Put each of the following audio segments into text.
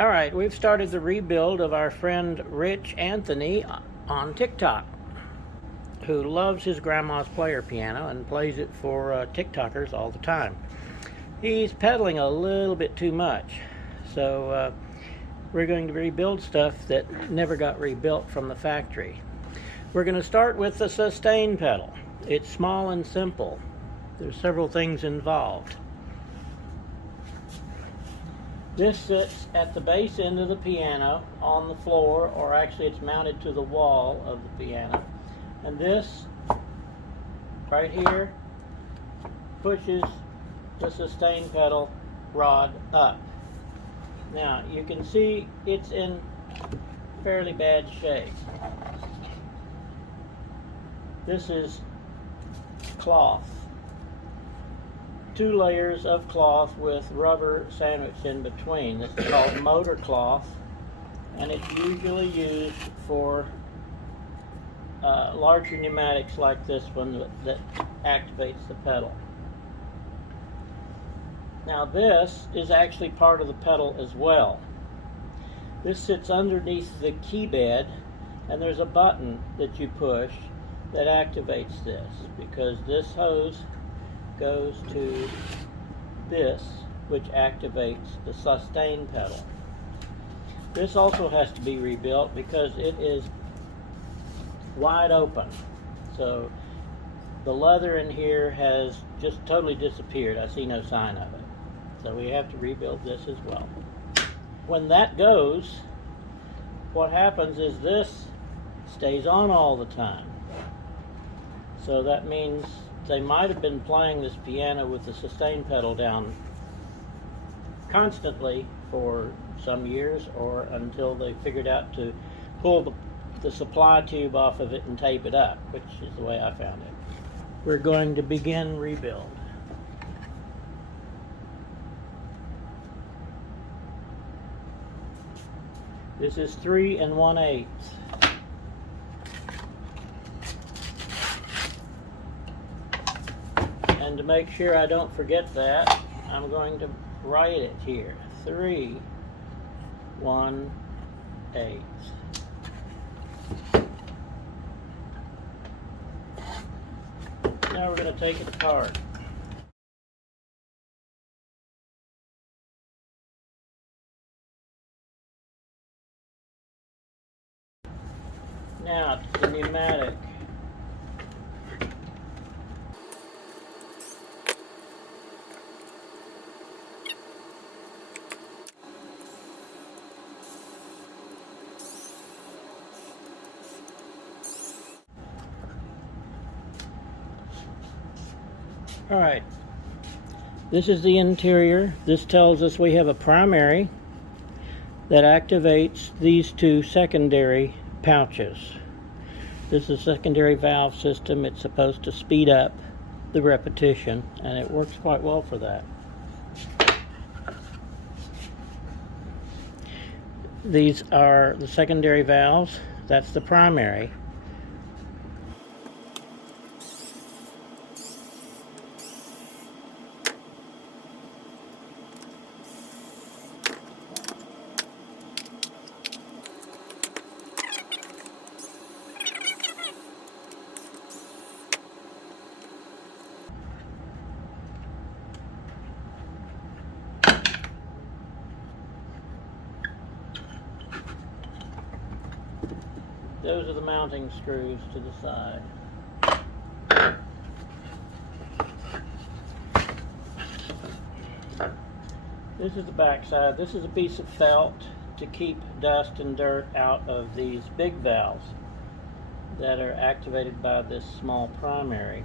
All right, we've started the rebuild of our friend Rich Anthony on TikTok, who loves his grandma's player piano and plays it for TikTokers all the time. He's pedaling a little bit too much, so we're going to rebuild stuff that never got rebuilt from the factory. We're going to start with the sustain pedal. It's small and simple. There's several things involved. This sits at the base end of the piano on the floor, or actually it's mounted to the wall of the piano. And this right here pushes the sustain pedal rod up. Now you can see it's in fairly bad shape. This is cloth. 2 layers of cloth with rubber sandwiched in between. This is called motor cloth, and it's usually used for larger pneumatics like this one that activates the pedal. Now this is actually part of the pedal as well. This sits underneath the key bed, and there's a button that you push that activates this, because this hose goes to this, which activates the sustain pedal. This also has to be rebuilt because it is wide open. So the leather in here has just totally disappeared. I see no sign of it. So we have to rebuild this as well. When that goes, what happens is this stays on all the time. So that means they might have been playing this piano with the sustain pedal down constantly for some years, or until they figured out to pull the supply tube off of it and tape it up, which is the way I found it. We're going to begin rebuild. This is 3 1/8. And to make sure I don't forget that, I'm going to write it here. 3 1/8. Now we're going to take it apart. Now to the pneumatic. All right, this is the interior. This tells us we have a primary that activates these 2 secondary pouches. This is a secondary valve system. It's supposed to speed up the repetition, and it works quite well for that. These are the secondary valves. That's the primary. Those are the mounting screws to the side. This is the back side. This is a piece of felt to keep dust and dirt out of these big valves that are activated by this small primary.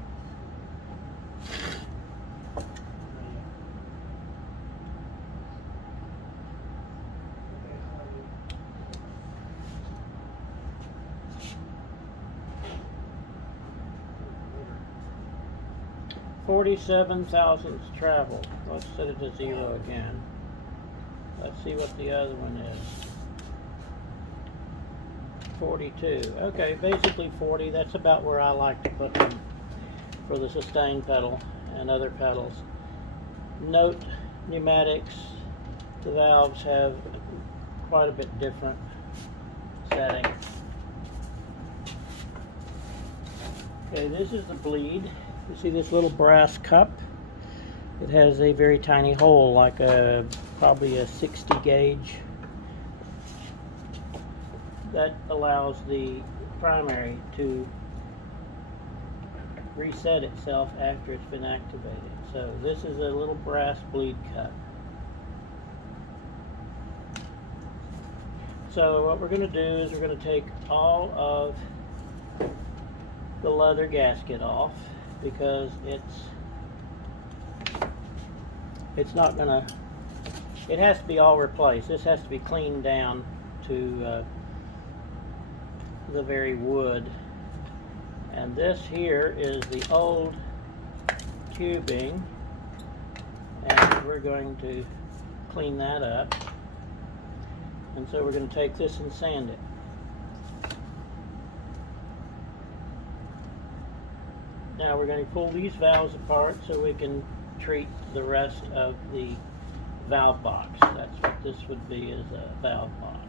$47 thousandths traveled. Let's set it to 0 again. Let's see what the other one is. 42. Okay, basically 40. That's about where I like to put them for the sustain pedal and other pedals. Note, pneumatics, the valves have quite a bit different setting. Okay, this is the bleed. You see this little brass cup? It has a very tiny hole, like probably a 60 gauge. That allows the primary to reset itself after it's been activated. So this is a little brass bleed cup. So what we're going to do is we're going to take all of the leather gasket off, because it's not going to, it has to be all replaced. This has to be cleaned down to the very wood. And this here is the old tubing, and we're going to clean that up. And so we're going to take this and sand it. Now we're going to pull these valves apart so we can treat the rest of the valve box. That's what this would be, is a valve box.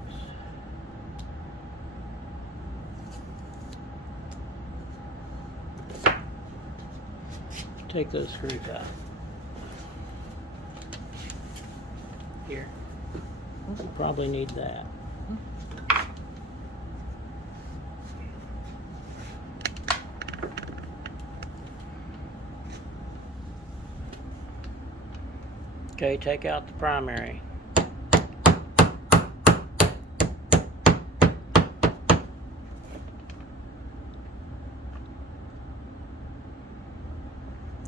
Take those screws out. Here. We'll probably need that. Okay, take out the primary.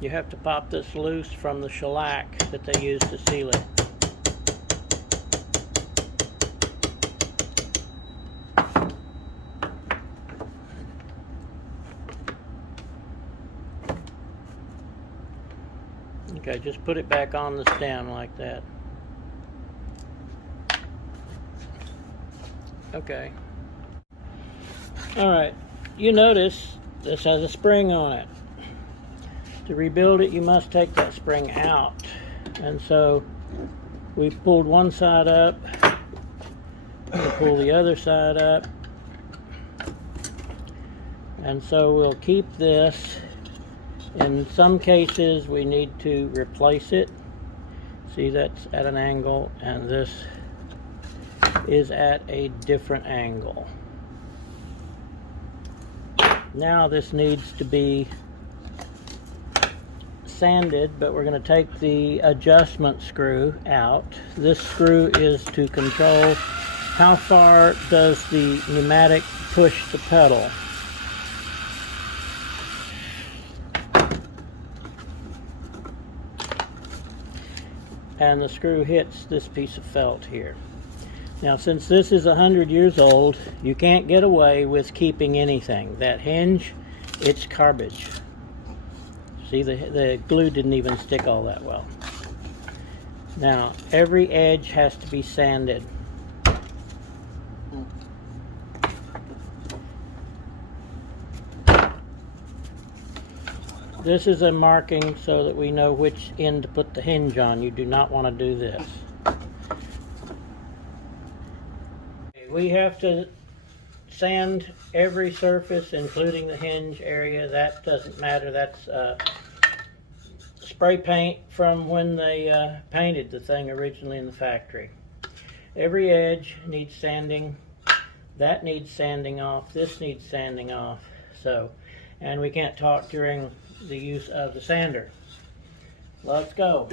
You have to pop this loose from the shellac that they use to seal it. Okay, just put it back on the stem like that. Okay. Alright, you notice this has a spring on it. To rebuild it, you must take that spring out. And so we've pulled one side up, we'll pull the other side up. And so we'll keep this. In some cases we need to replace it. See, that's at an angle, and this is at a different angle. Now this needs to be sanded, but we're going to take the adjustment screw out. This screw is to control how far does the pneumatic push the pedal. And the screw hits this piece of felt here. Now, since this is 100 years old, you can't get away with keeping anything. That hinge, it's garbage. See, the glue didn't even stick all that well. Now, every edge has to be sanded. This is a marking so that we know which end to put the hinge on. You do not want to do this. We have to sand every surface, including the hinge area. That doesn't matter. That's spray paint from when they painted the thing originally in the factory. Every edge needs sanding. That needs sanding off. This needs sanding off. So, and we can't talk during the use of the sander. Let's go.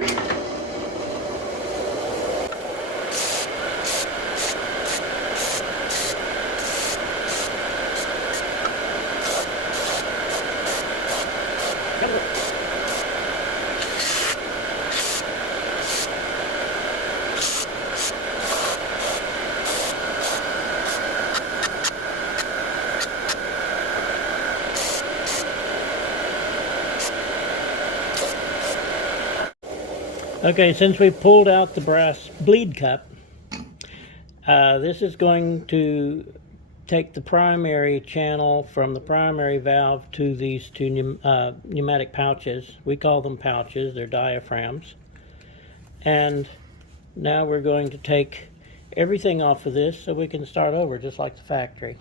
Okay, since we pulled out the brass bleed cup, this is going to take the primary channel from the primary valve to these two pneumatic pouches. We call them pouches, they're diaphragms. And now we're going to take everything off of this so we can start over just like the factory.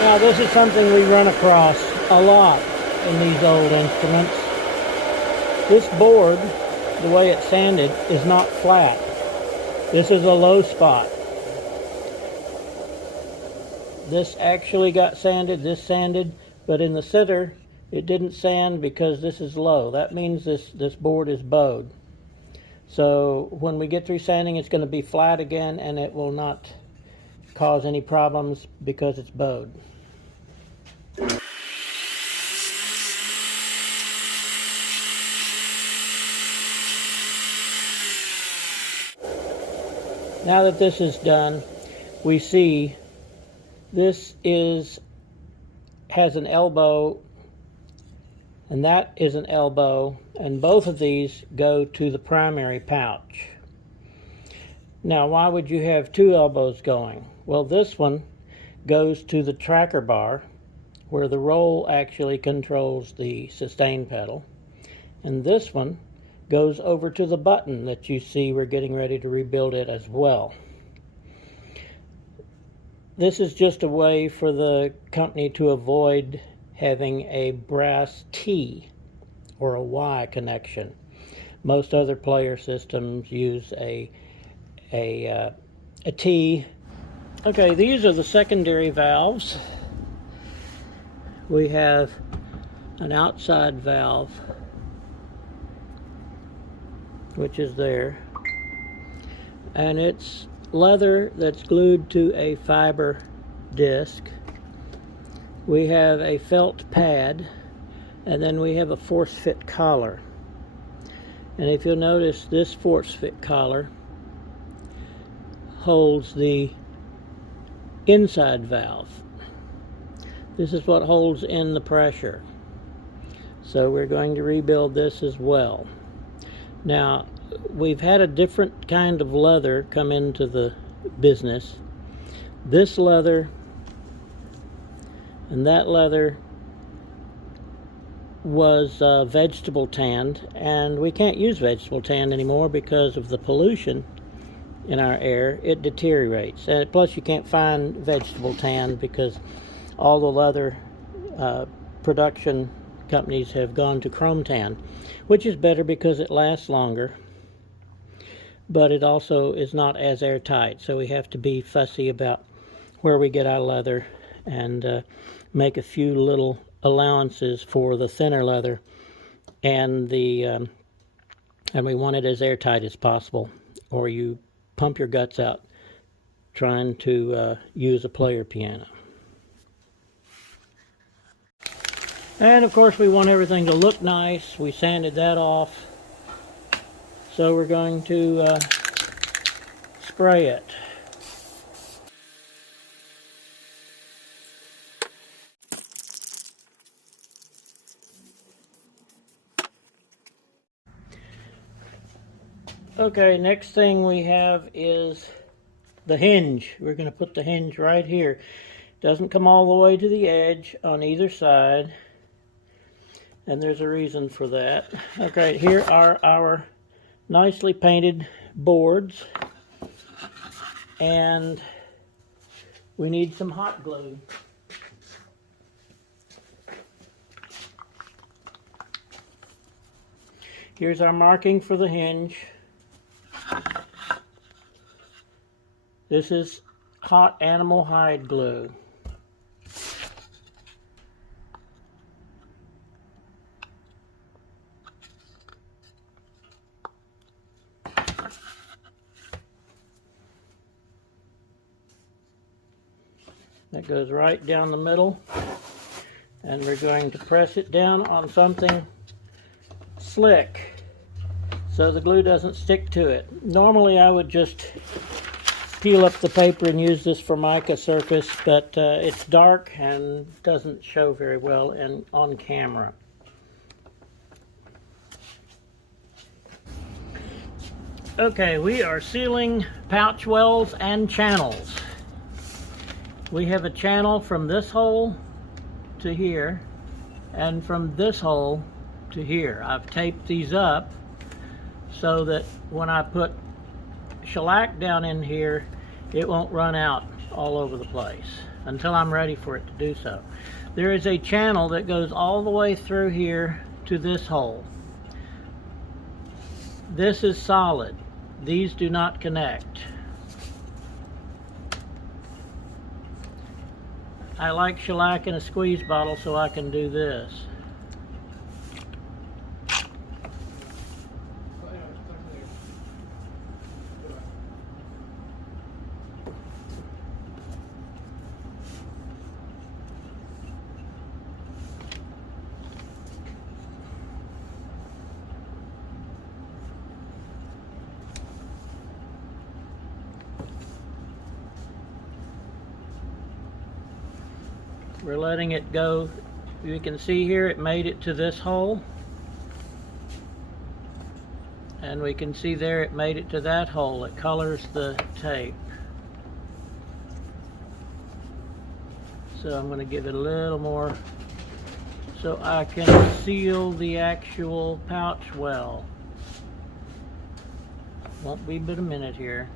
Now this is something we run across a lot in these old instruments. This board, the way it's sanded, is not flat. This is a low spot. This actually got sanded, this sanded, but in the center it didn't sand because this is low. That means this board is bowed. So when we get through sanding, it's going to be flat again and it will not cause any problems because it's bowed. Now that this is done, we see this has an elbow, and that is an elbow, and both of these go to the primary pouch. Now, why would you have two elbows going? Well, this one goes to the tracker bar, where the roll actually controls the sustain pedal, and this one goes over to the button that you see we're getting ready to rebuild it as well. This is just a way for the company to avoid having a brass T or a Y connection. Most other player systems use a T. Okay, these are the secondary valves. We have an outside valve, which is there, and it's leather that's glued to a fiber disc. We have a felt pad, and then we have a force fit collar. And if you'll notice, this force fit collar holds the inside valve. This is what holds in the pressure. So we're going to rebuild this as well. Now, we've had a different kind of leather come into the business. This leather and that leather was vegetable tanned, and we can't use vegetable tan anymore because of the pollution in our air. It deteriorates, and plus you can't find vegetable tan because all the leather production companies have gone to chrome tan, which is better because it lasts longer, but it also is not as airtight, so we have to be fussy about where we get our leather and make a few little allowances for the thinner leather, and we want it as airtight as possible, or you pump your guts out trying to use a player piano. And of course we want everything to look nice. We sanded that off, so we're going to spray it. Okay, next thing we have is the hinge. We're going to put the hinge right here. Doesn't come all the way to the edge on either side, and there's a reason for that. Okay, here are our nicely painted boards, and we need some hot glue. Here's our marking for the hinge. This is hot animal hide glue. That goes right down the middle, and we're going to press it down on something slick so the glue doesn't stick to it. Normally I would just peel up the paper and use this Formica surface, but it's dark and doesn't show very well on camera. Okay, we are sealing pouch wells and channels. We have a channel from this hole to here and from this hole to here. I've taped these up so that when I put shellac down in here, it won't run out all over the place until I'm ready for it to do so. There is a channel that goes all the way through here to this hole. This is solid. These do not connect. I like shellac in a squeeze bottle so I can do this. We're letting it go. You can see here it made it to this hole. And we can see there it made it to that hole. It colors the tape. So I'm going to give it a little more so I can seal the actual pouch well. Won't be but a minute here.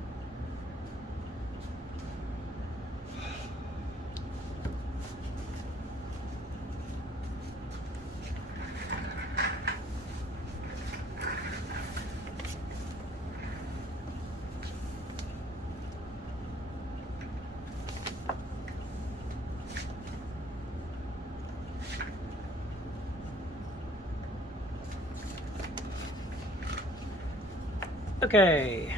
Okay.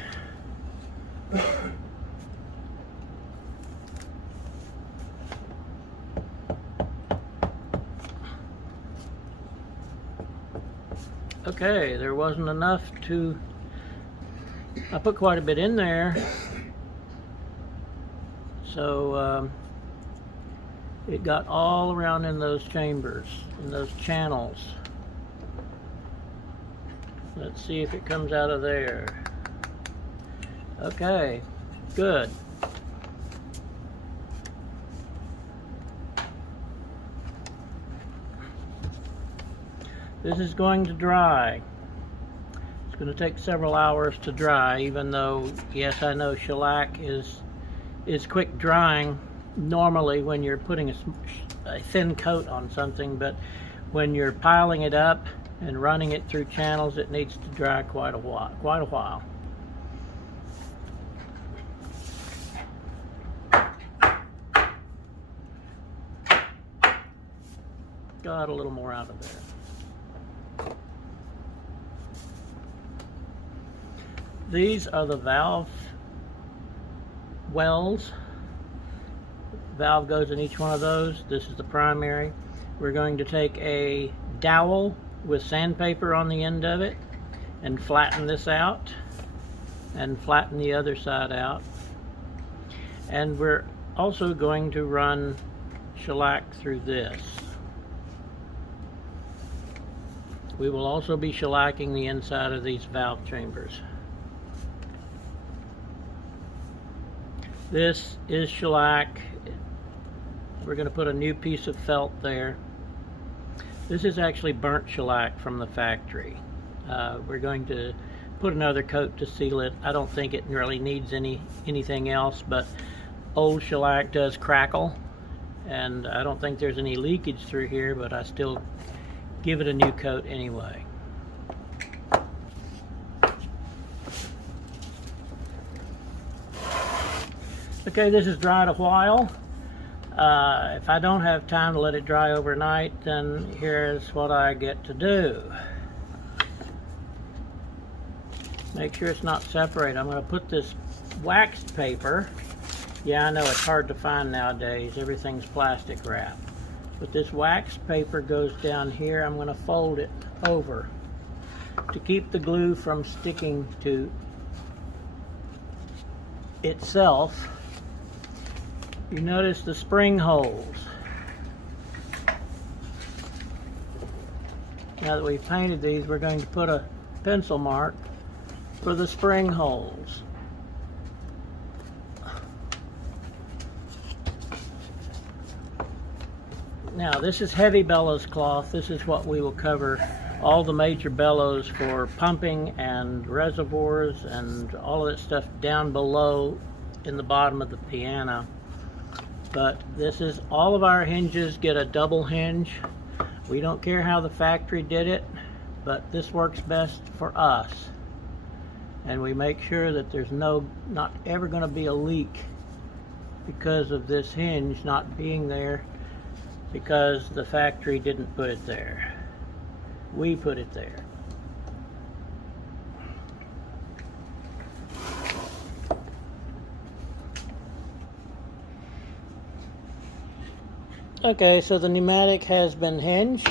Okay, there wasn't enough to, I put quite a bit in there. So it got all around in those chambers, in those channels. Let's see if it comes out of there. Okay, good. This is going to dry. It's going to take several hours to dry, even though, yes, I know shellac is quick drying normally when you're putting a thin coat on something, but when you're piling it up and running it through channels, it needs to dry quite a while. Got a little more out of there. These are the valve wells. Valve goes in each one of those. This is the primary. We're going to take a dowel with sandpaper on the end of it and flatten this out and flatten the other side out. And we're also going to run shellac through this. We will also be shellacking the inside of these valve chambers. This is shellac. We're going to put a new piece of felt there. This is actually burnt shellac from the factory. We're going to put another coat to seal it. I don't think it really needs anything else, but old shellac does crackle, and I don't think there's any leakage through here, but I still give it a new coat anyway. Okay, this has dried a while. If I don't have time to let it dry overnight, then here's what I get to do. Make sure it's not separated. I'm going to put this waxed paper. Yeah, I know it's hard to find nowadays. Everything's plastic wrap. But this waxed paper goes down here. I'm going to fold it over to keep the glue from sticking to itself. You notice the spring holes. Now that we've painted these, we're going to put a pencil mark for the spring holes. Now this is heavy bellows cloth. This is what we will cover all the major bellows for pumping and reservoirs and all of that stuff down below in the bottom of the piano. But this is all of our hinges get a double hinge. We don't care how the factory did it, but this works best for us. And we make sure that there's not ever going to be a leak because of this hinge not being there, because the factory didn't put it there. We put it there. Okay, so the pneumatic has been hinged.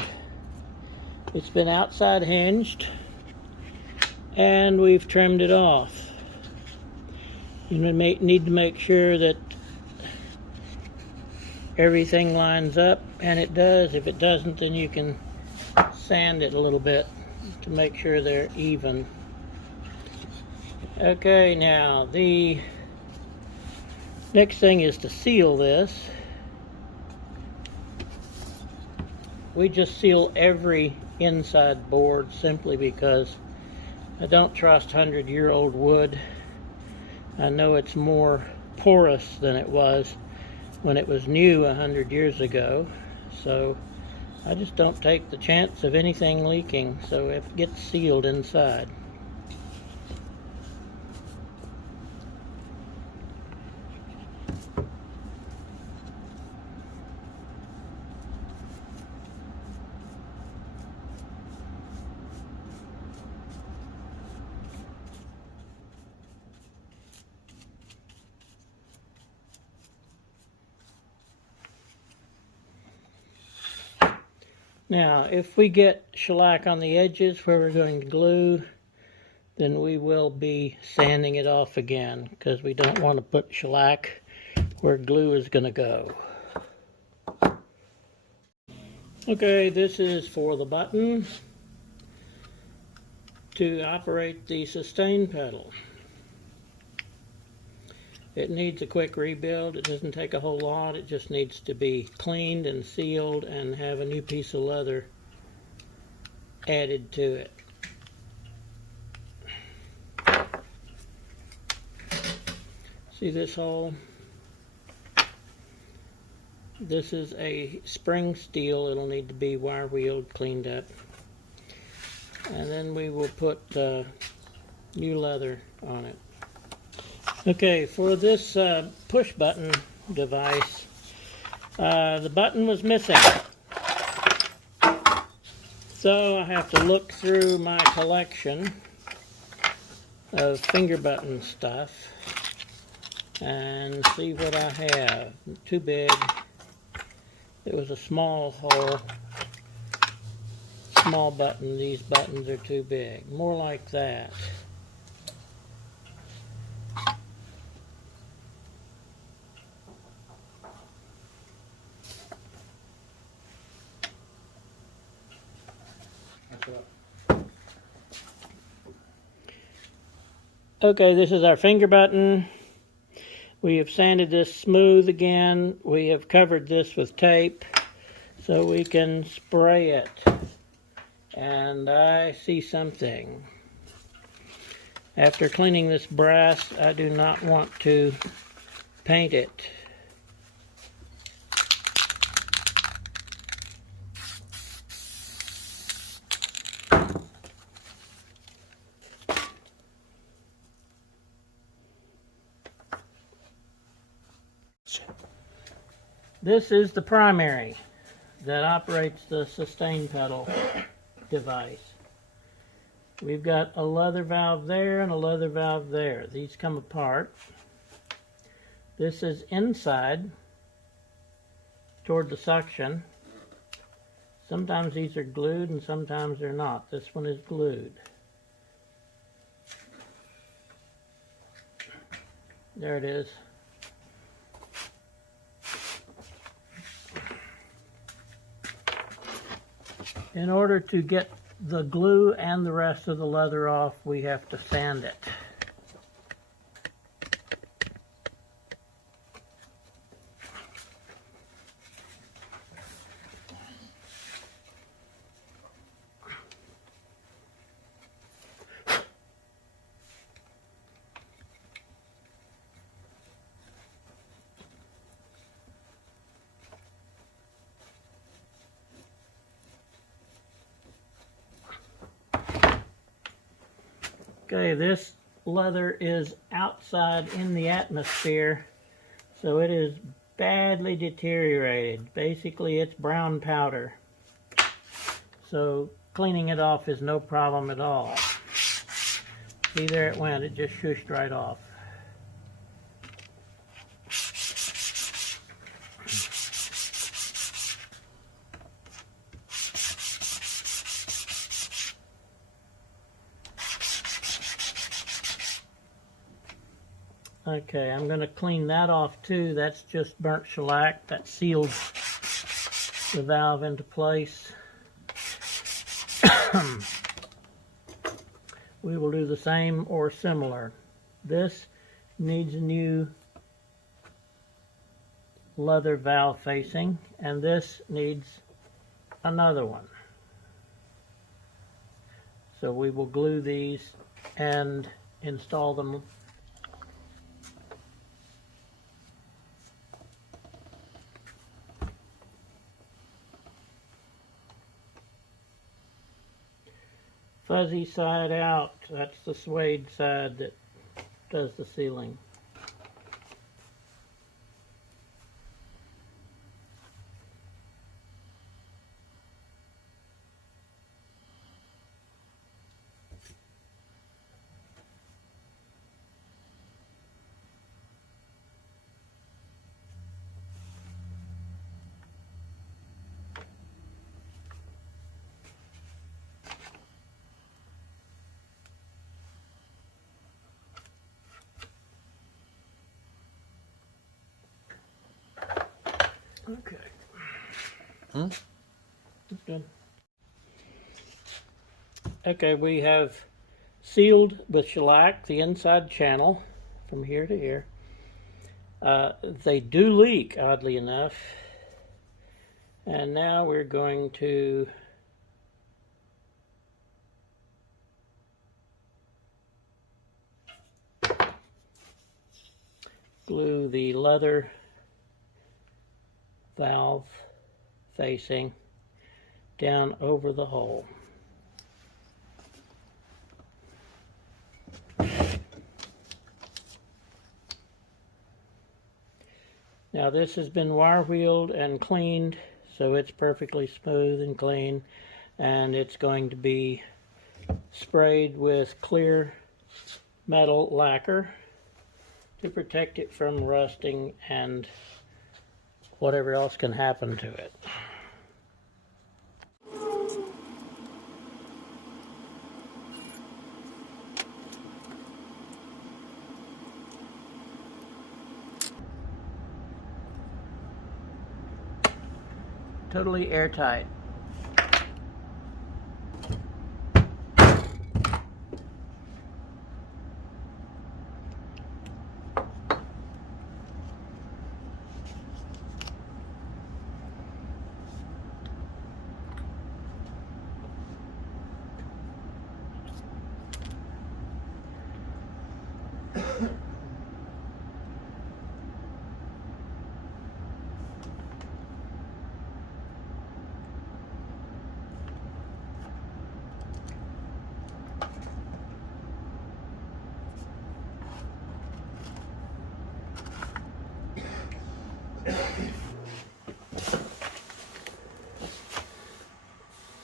It's been outside hinged, and we've trimmed it off. You need to make sure that everything lines up, and it does. If it doesn't, then you can sand it a little bit to make sure they're even. Okay, now the next thing is to seal this. We just seal every inside board simply because I don't trust 100-year-old wood. I know it's more porous than it was when it was new 100 years ago, so I just don't take the chance of anything leaking, so it gets sealed inside. Now, if we get shellac on the edges where we're going to glue, then we will be sanding it off again, because we don't want to put shellac where glue is going to go. Okay, this is for the button to operate the sustain pedal. It needs a quick rebuild. It doesn't take a whole lot. It just needs to be cleaned and sealed and have a new piece of leather added to it. See this hole? This is a spring steel. It'll need to be wire wheeled, cleaned up. And then we will put new leather on it. Okay, for this push button device, the button was missing. So I have to look through my collection of finger button stuff and see what I have. Too big. It was a small hole. Small button. These buttons are too big. More like that. Okay, this is our finger button. We have sanded this smooth again. We have covered this with tape so we can spray it. And I see something. After cleaning this brass, I do not want to paint it. This is the primary that operates the sustain pedal device. We've got a leather valve there and a leather valve there. These come apart. This is inside toward the suction. Sometimes these are glued and sometimes they're not. This one is glued. There it is. In order to get the glue and the rest of the leather off, we have to sand it. Okay, this leather is outside in the atmosphere, so it is badly deteriorated. Basically, it's brown powder. So cleaning it off is no problem at all. See, there it went. It just shushed right off. Okay, I'm going to clean that off too. That's just burnt shellac that sealed the valve into place. We will do the same or similar. This needs a new leather valve facing, and this needs another one. So we will glue these and install them. Fuzzy side out, that's the suede side that does the sealing. Okay. That's good. Okay, we have sealed with shellac the inside channel from here to here. They do leak, oddly enough. And now we're going to glue the leather valve facing down over the hole. Now this has been wire wheeled and cleaned, so it's perfectly smooth and clean, and it's going to be sprayed with clear metal lacquer to protect it from rusting and whatever else can happen to it. Totally airtight.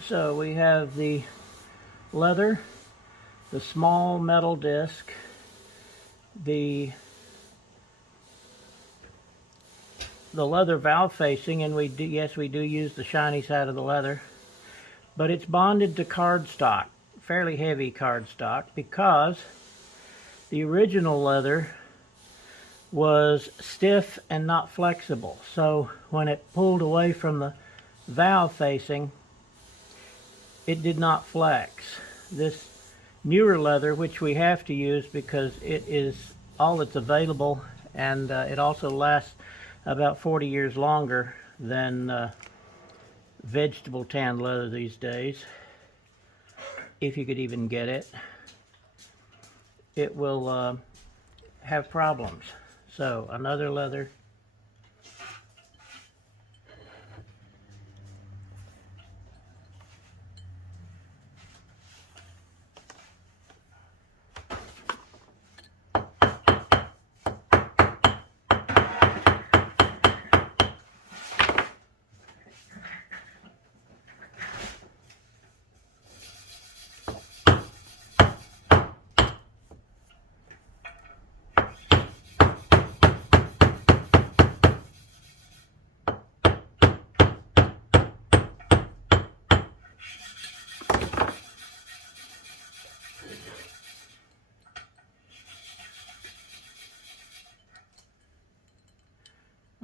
So we have the leather, the small metal disc, the leather valve facing, and yes, we do use the shiny side of the leather, but it's bonded to cardstock, fairly heavy cardstock, because the original leather was stiff and not flexible. So when it pulled away from the valve facing, it did not flex. This newer leather, which we have to use because it is all that's available, and it also lasts about 40 years longer than vegetable tan leather these days, if you could even get it. It will have problems. So another leather.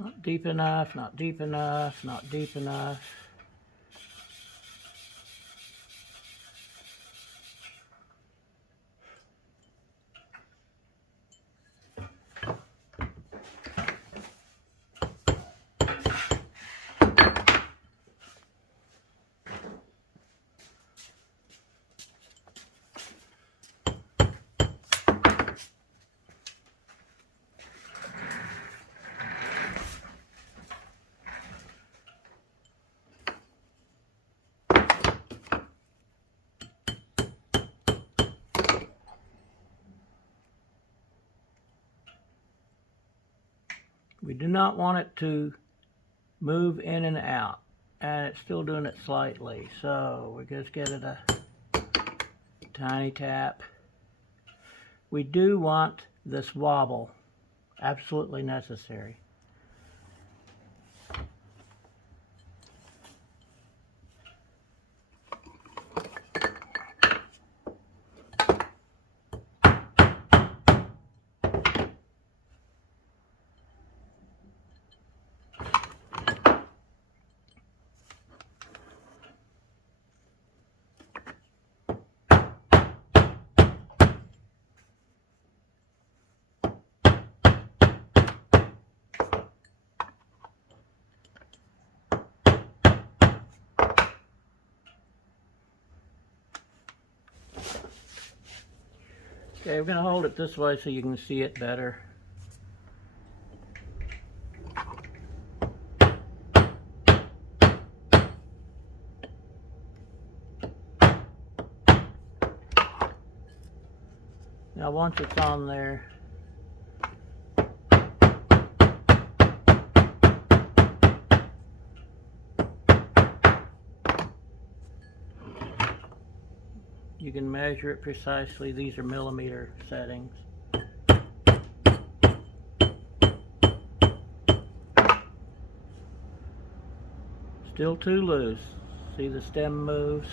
Not deep enough, not deep enough, not deep enough. We do not want it to move in and out, and it's still doing it slightly. So we just give it a tiny tap. We do want this wobble, absolutely necessary. Okay, we're going to hold it this way so you can see it better. Now once it's on there, you can measure it precisely. These are millimeter settings. Still too loose. See, the stem moves.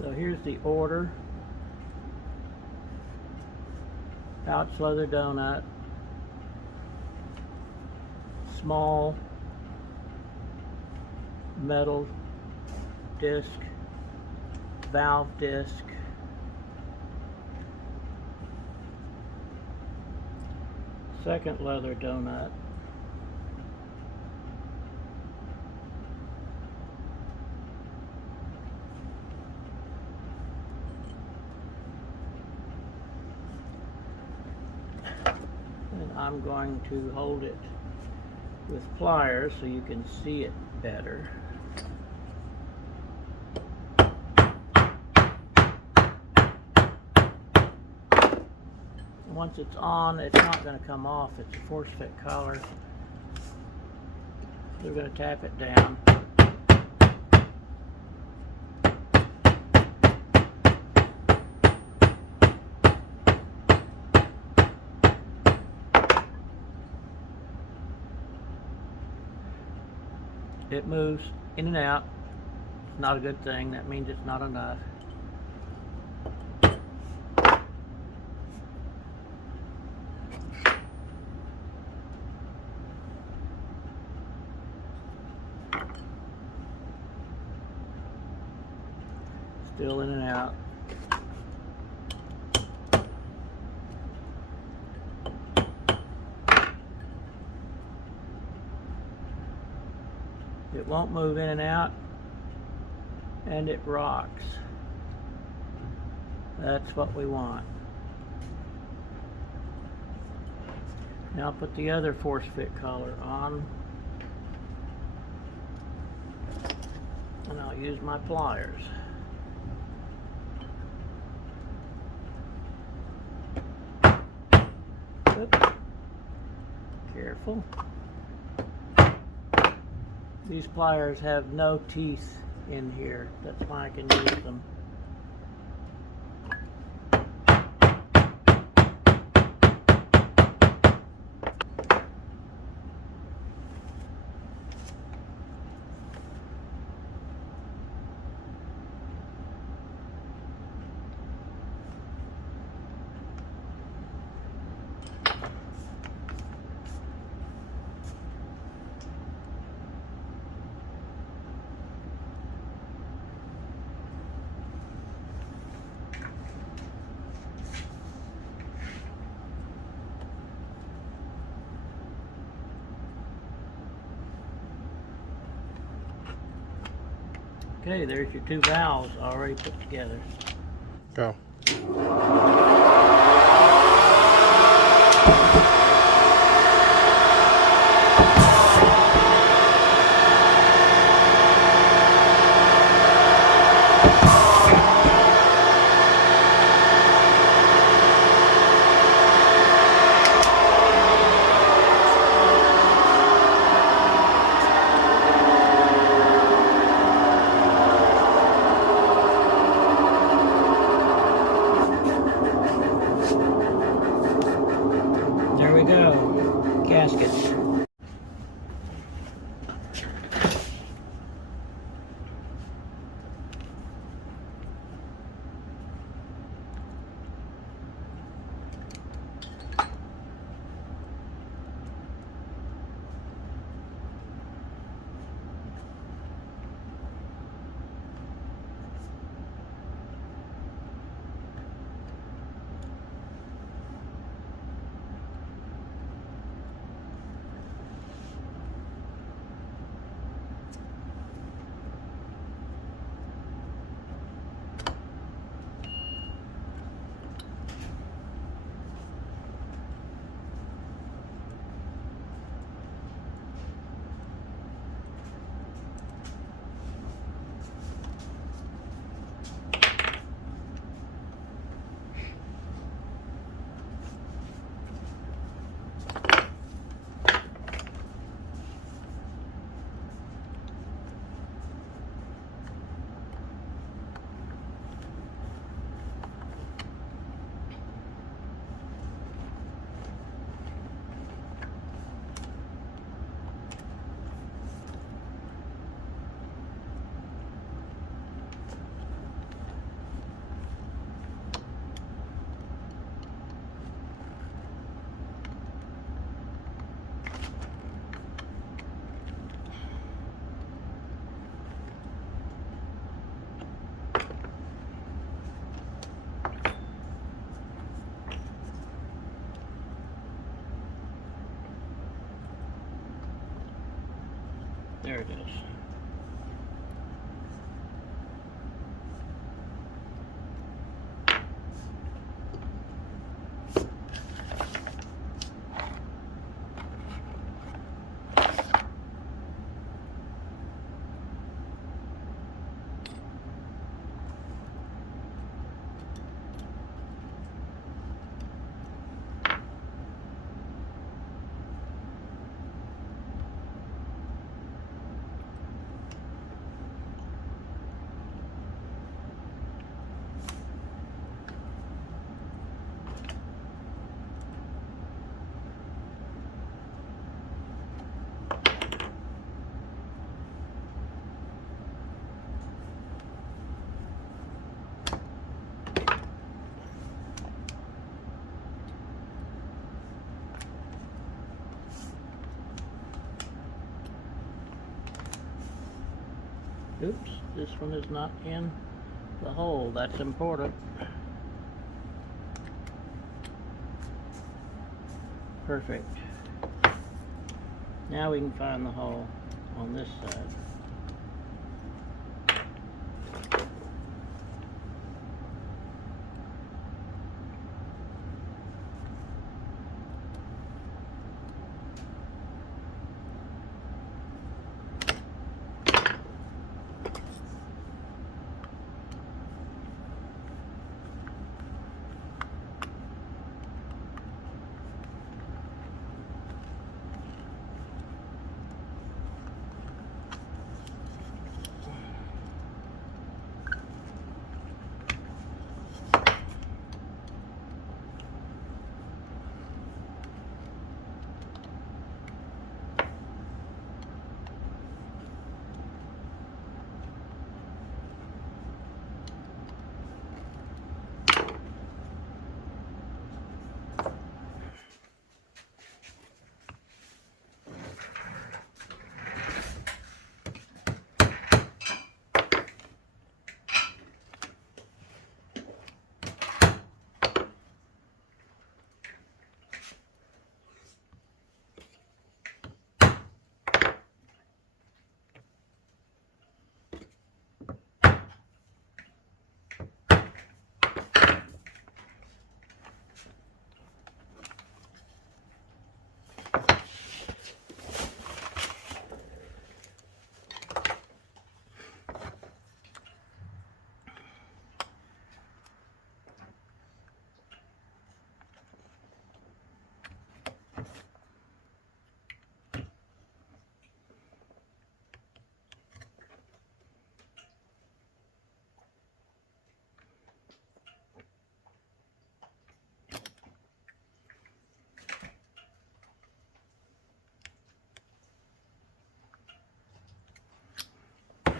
So here's the order. Pouch leather donut, small metal disc, valve disc, second leather donut, I'm going to hold it with pliers so you can see it better. Once it's on, it's not going to come off. It's a force fit collar. We're going to tap it down. It moves in and out. It's not a good thing. That means it's not enough. Still in and out. It won't move in and out, and it rocks. That's what we want. Now I'll put the other force fit collar on, and I'll use my pliers. Oops. Careful. These pliers have no teeth in here. That's why I can use them. Okay, there's your two valves already put together. Go. There we go, gaskets. There it is. Oops, this one is not in the hole. That's important. Perfect. Now we can find the hole on this side.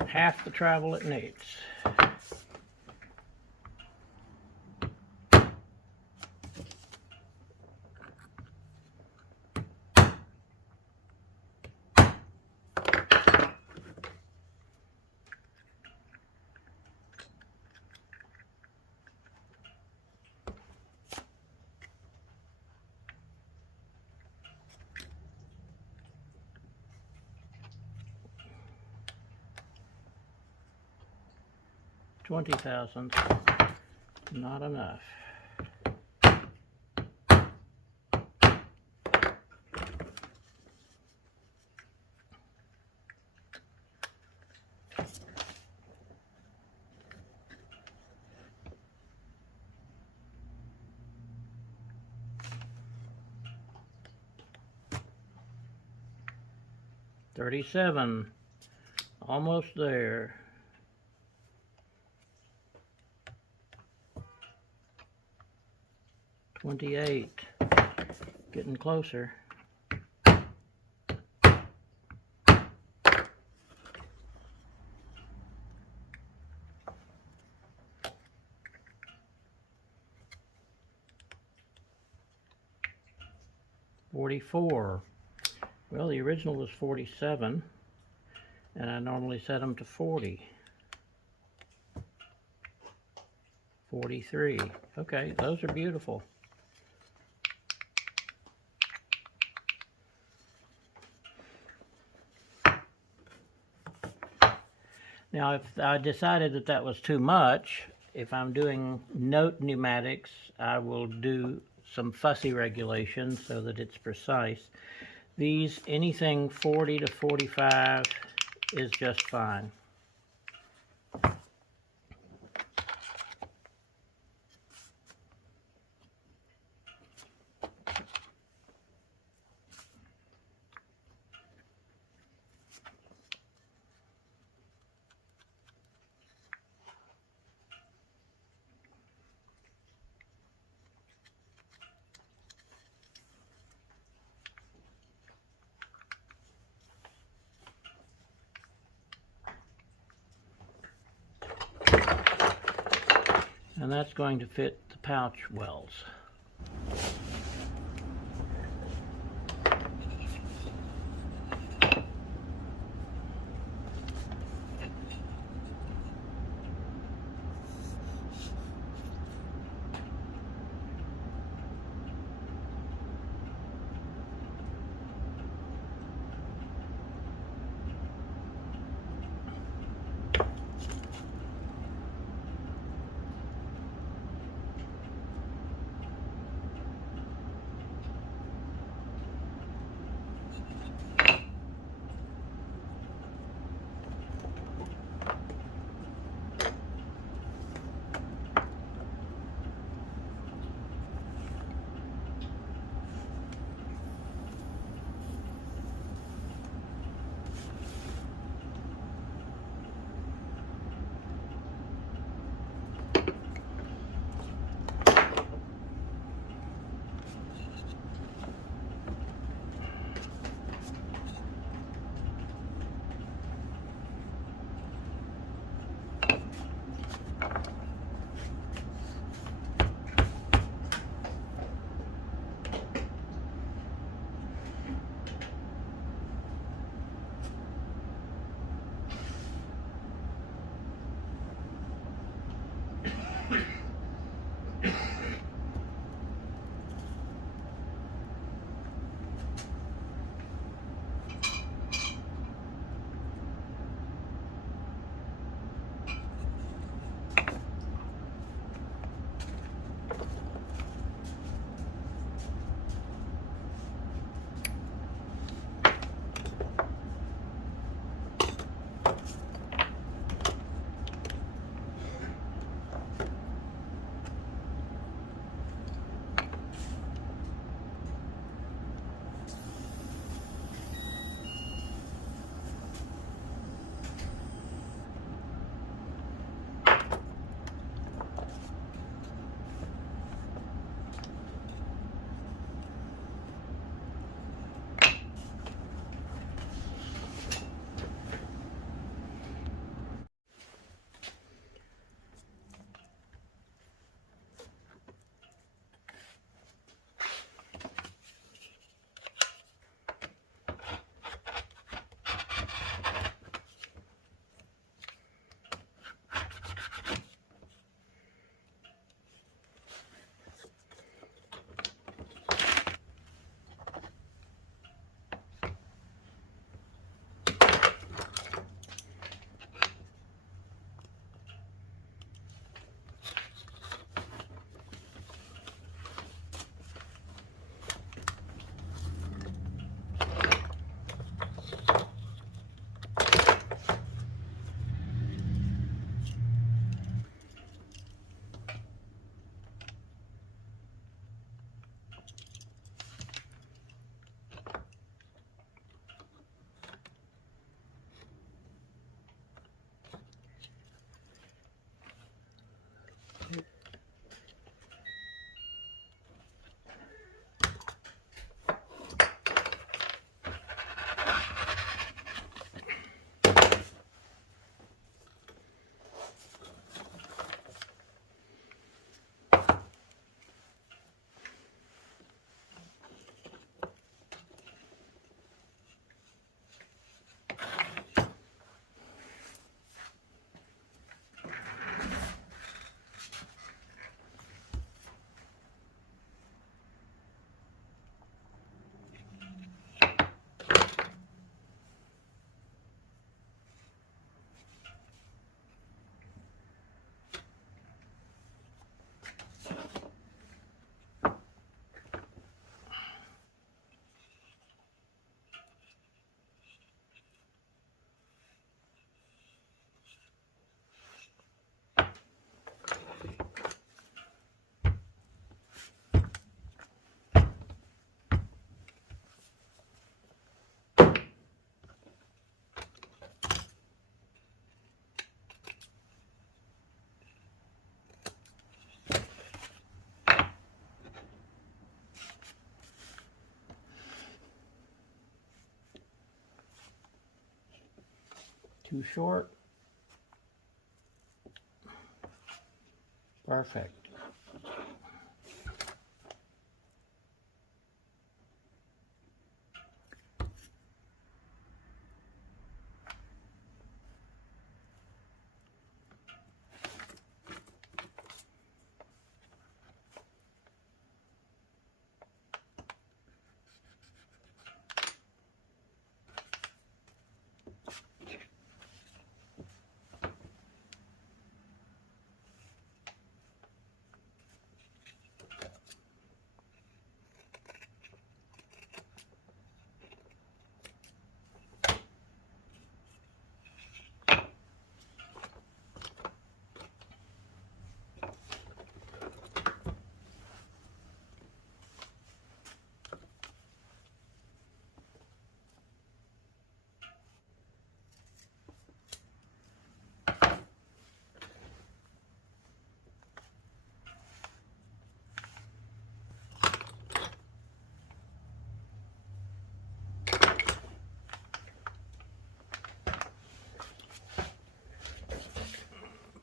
Half the travel it needs. $20,000, not enough. $37, almost there. $28, getting closer. $44. Well, the original was $47, and I normally set them to $40. $43. Okay, those are beautiful. Now, if I decided that that was too much, if I'm doing note pneumatics, I will do some fussy regulations so that it's precise. These, anything 40 to 45 is just fine. And that's going to fit the pouch wells. too short. Perfect.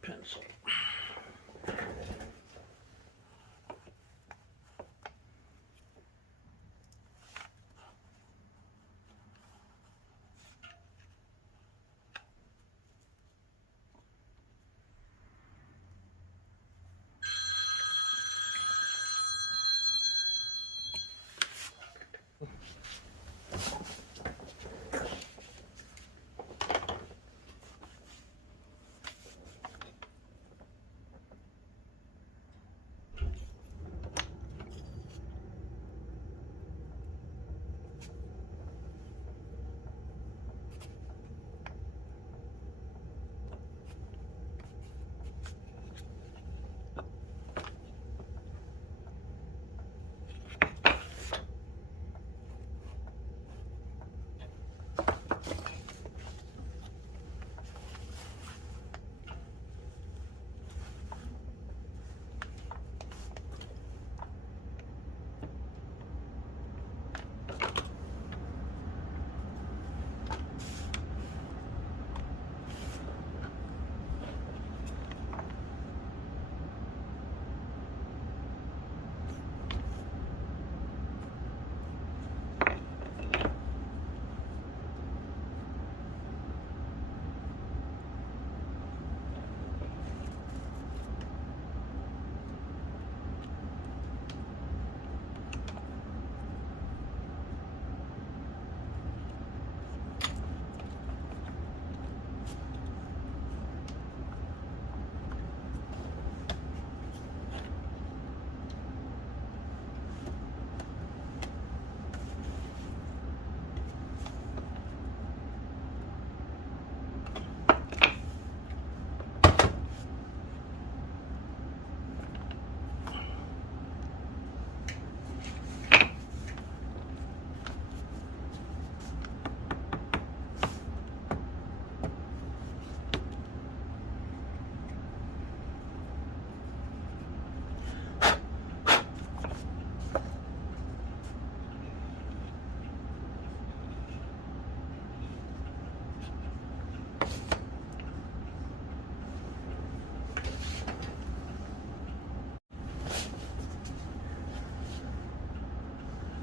Pencil.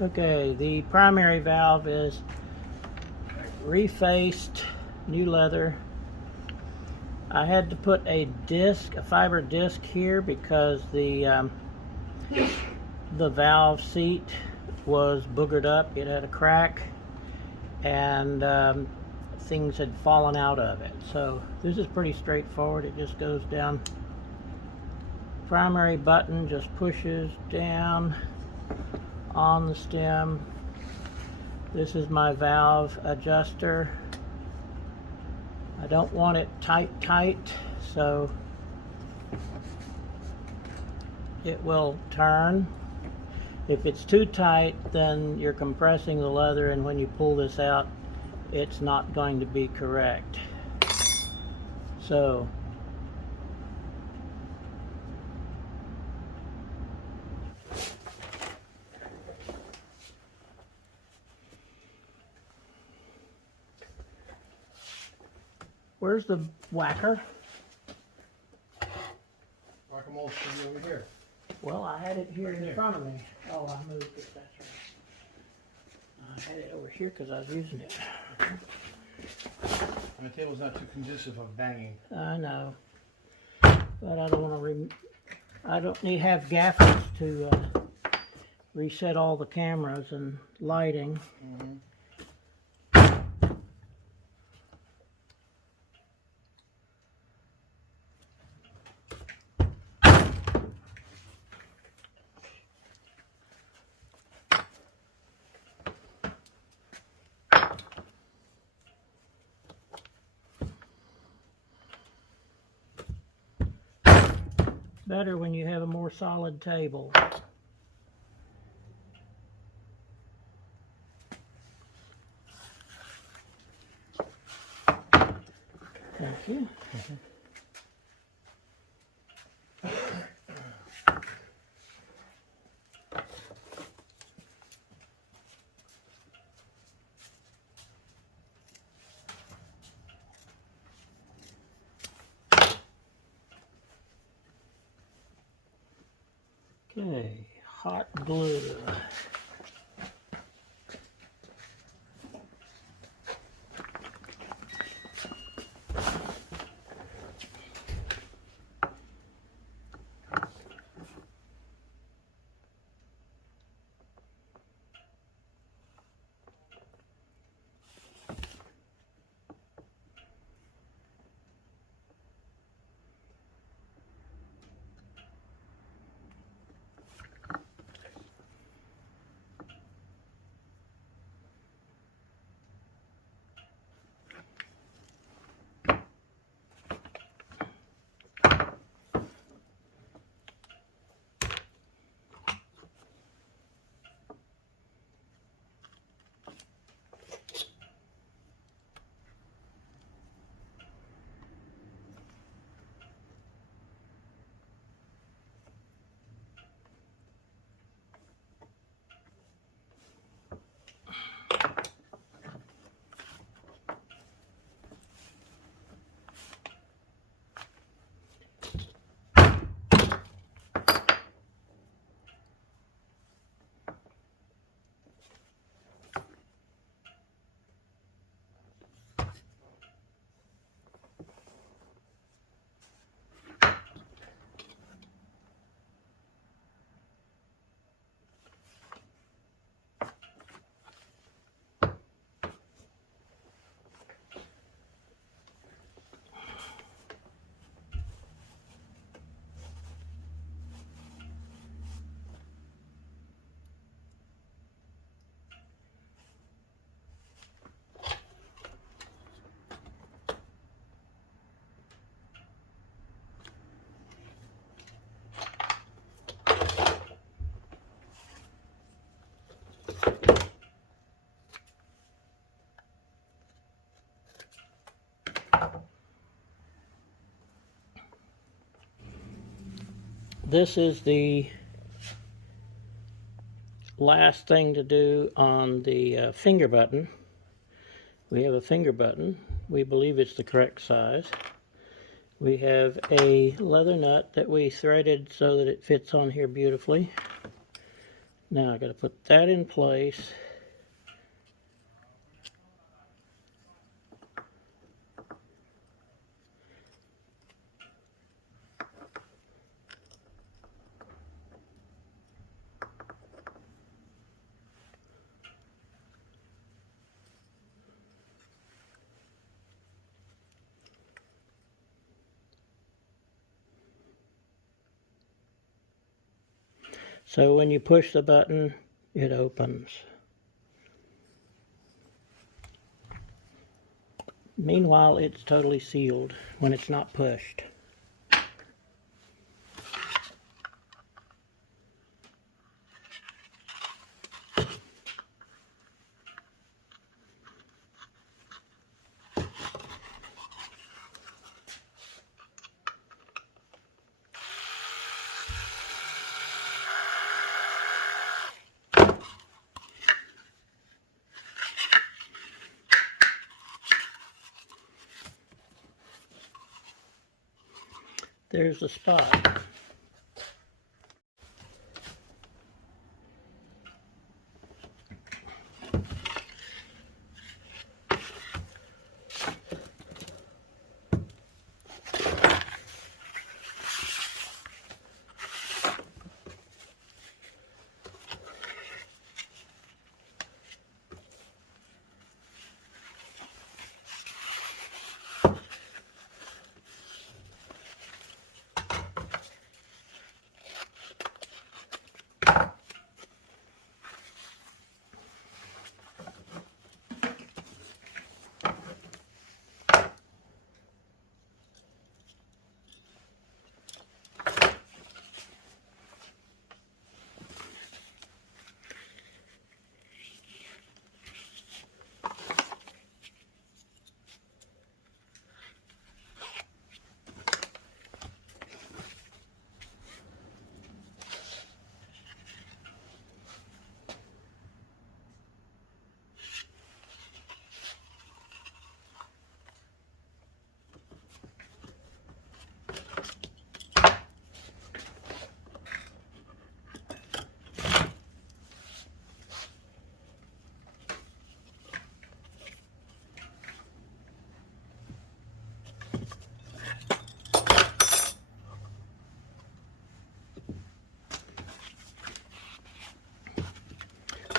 Okay, the primary valve is refaced, new leather. I had to put a disc, a fiber disc here because the valve seat was boogered up. It had a crack and things had fallen out of it. So this is pretty straightforward. It just goes down. Primary button just pushes down on the stem. This is my valve adjuster. I don't want it tight, so it will turn. If it's too tight, then you're compressing the leather, and when you pull this out, it's not going to be correct. So Where's the whacker? Whack-a-mole should be over here. Well, I had it here Right in there. front of me. Oh, I moved it, that's right. I had it over here because I was using it. My table's not too conducive of banging. I know. But I don't want to I don't need to have gaffers to reset all the cameras and lighting. Mm-hmm. Better when you have a more solid table. Thank you. Okay, hot glue. This is the last thing to do on the finger button. We have a finger button. We believe it's the correct size. We have a leather nut that we threaded so that it fits on here beautifully. Now I got to put that in place. So when you push the button, it opens. Meanwhile, it's totally sealed when it's not pushed. There's the spot.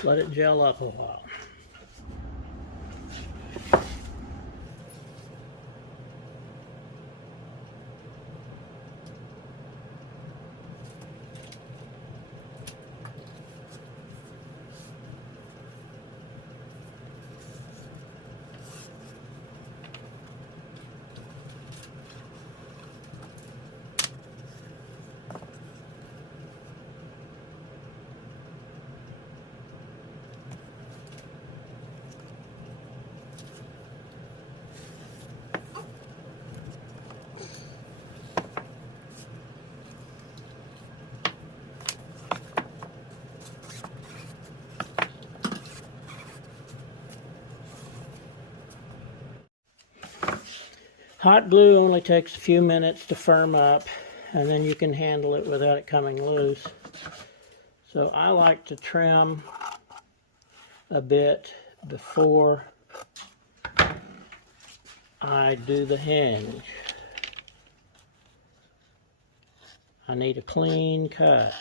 Let it gel up a while. Hot glue only takes a few minutes to firm up, and then you can handle it without it coming loose. So I like to trim a bit before I do the hinge. I need a clean cut.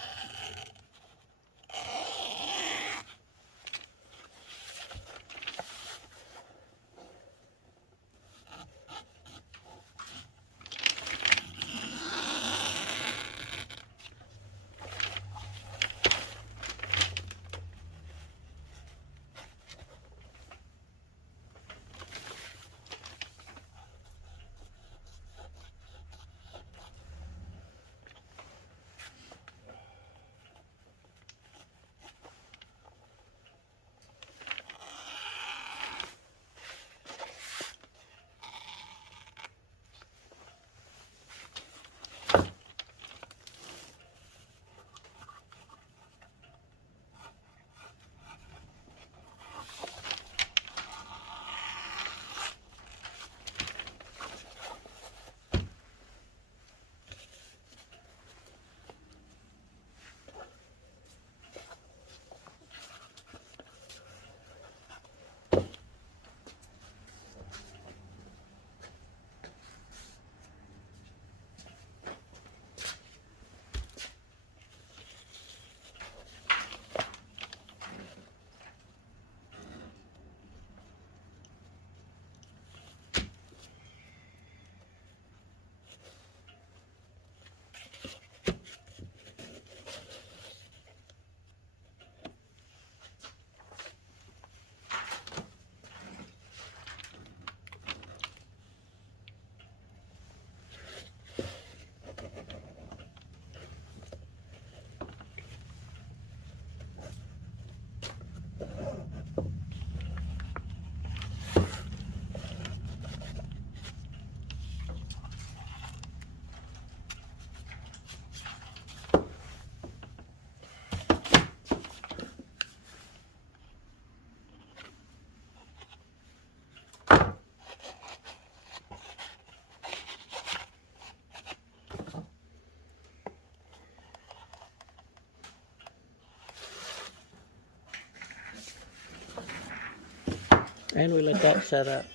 And we let that set up.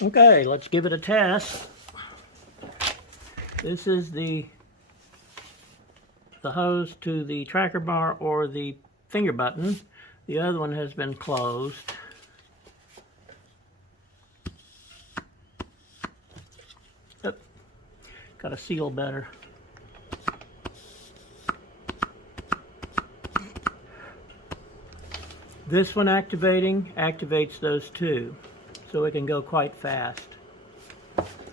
Okay, let's give it a test. This is the hose to the tracker bar or the finger button. The other one has been closed. Oop, got to seal better. This one activates those two, so it can go quite fast.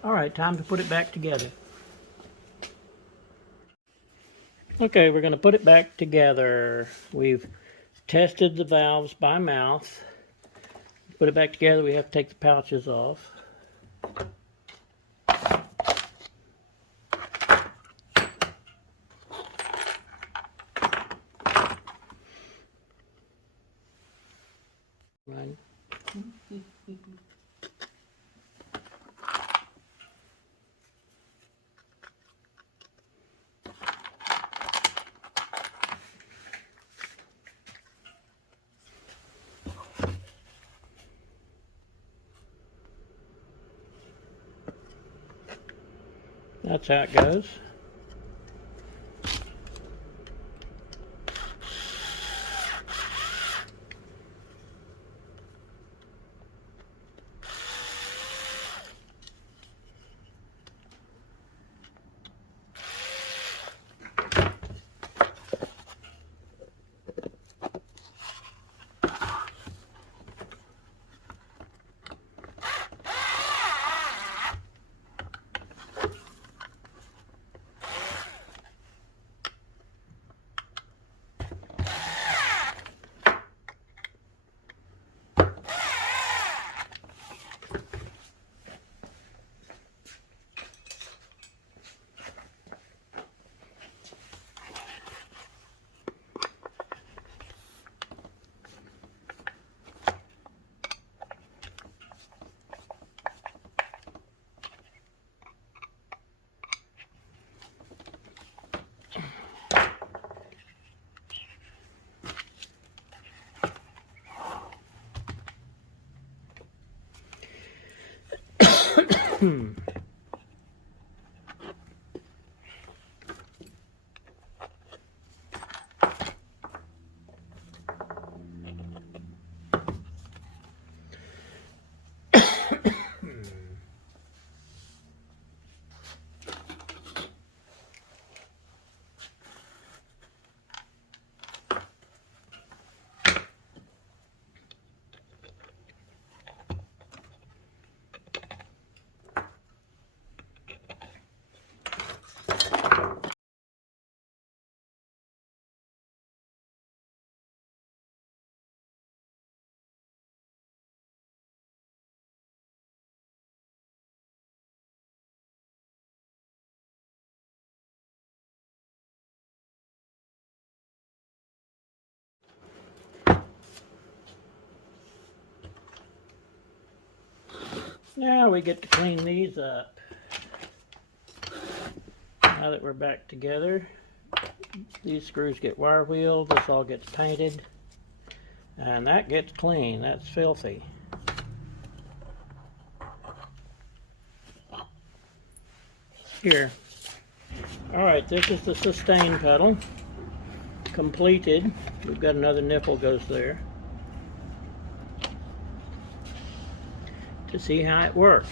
All right, time to put it back together. Okay, we're going to put it back together. We've tested the valves by mouth. Put it back together, we have to take the pouches off. Right. That's how it goes. Now we get to clean these up. Now that we're back together, these screws get wire wheeled, this all gets painted, And that gets clean. That's filthy. Here. Alright, this is the sustain pedal. Completed. We've got another nipple goes there. To see how it works.